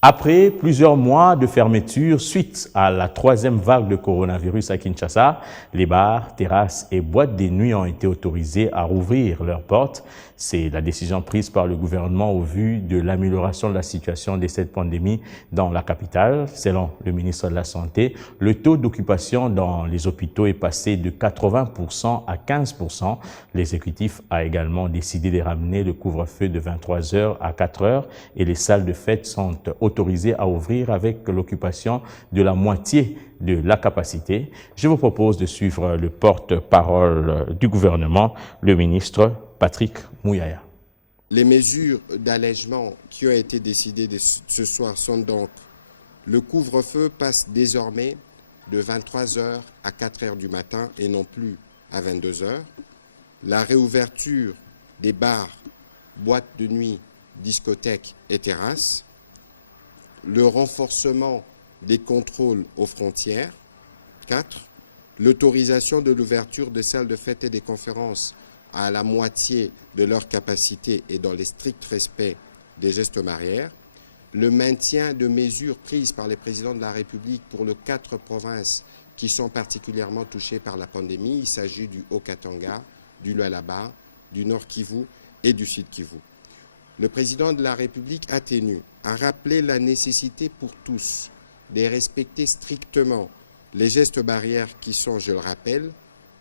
Après plusieurs mois de fermeture suite à la troisième vague de coronavirus à Kinshasa, les bars, terrasses et boîtes de nuit ont été autorisés à rouvrir leurs portes. C'est la décision prise par le gouvernement au vu de l'amélioration de la situation de cette pandémie dans la capitale. Selon le ministre de la Santé, le taux d'occupation dans les hôpitaux est passé de 80% à 15%. L'exécutif a également décidé de ramener le couvre-feu de 23 heures à 4 heures et les salles de fête sont autorisé à ouvrir avec l'occupation de la moitié de la capacité. Je vous propose de suivre le porte-parole du gouvernement, le ministre Patrick Mouyaya. Les mesures d'allègement qui ont été décidées ce soir sont donc: le couvre-feu passe désormais de 23 h à 4 h du matin et non plus à 22 h. La réouverture des bars, boîtes de nuit, discothèques et terrasses. Le renforcement des contrôles aux frontières. 4. L'autorisation de l'ouverture de salles de fête et des conférences à la moitié de leur capacité et dans les stricts respects des gestes barrières. Le maintien de mesures prises par les présidents de la République pour les 4 provinces qui sont particulièrement touchées par la pandémie. Il s'agit du Haut-Katanga, du Lualaba, du Nord Kivu et du Sud Kivu. Le président de la République a rappelé la nécessité pour tous de respecter strictement les gestes barrières qui sont, je le rappelle,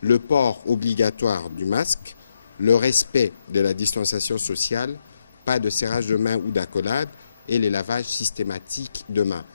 le port obligatoire du masque, le respect de la distanciation sociale, pas de serrage de main ou d'accolade et les lavages systématiques de mains.